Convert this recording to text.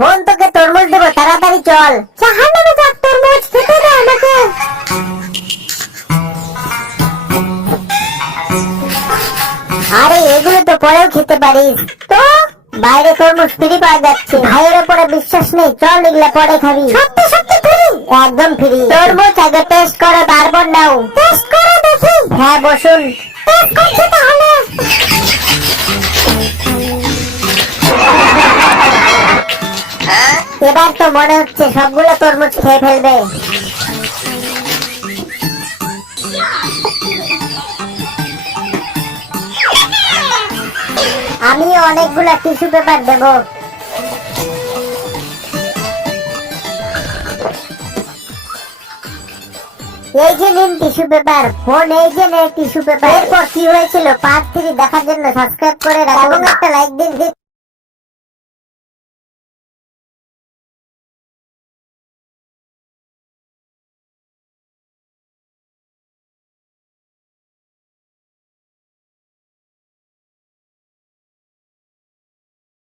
বোন তোকে তরমুজ দেবো, তাড়াতাড়ি চল। জাহান্নামে যা, তরমুজ খেতে দে আমাকে। আরে এগুলো তো পরেও খেতে পারিস তো। বাইরে তরমুজ ফ্রি পাওয়া যাচ্ছে, ভাইয়ের উপরে বিশ্বাস নেই, চল এগুলা পরে খাবি। সত্যি সত্যি ফ্রি? একদম ফ্রি। তরমুজ আগে টেস্ট করো, তারপর নাও। টেস্ট করে দেখি। হ্যাঁ বসুন। টেস্ট করছি তাহলে। এবার তো মনে হচ্ছে সবগুলো তরমুজ খেয়ে ফেলবে। আমি অনেকগুলা টিস্যু পেপার দেব। এই যে নিন টিস্যু পেপার। ফোন এই যে নে টিস্যু পেপার। এরপর কি হয়েছিল পার্ট 3 দেখার জন্য সাবস্ক্রাইব করে রাখুন এবং একটা লাইক দিন।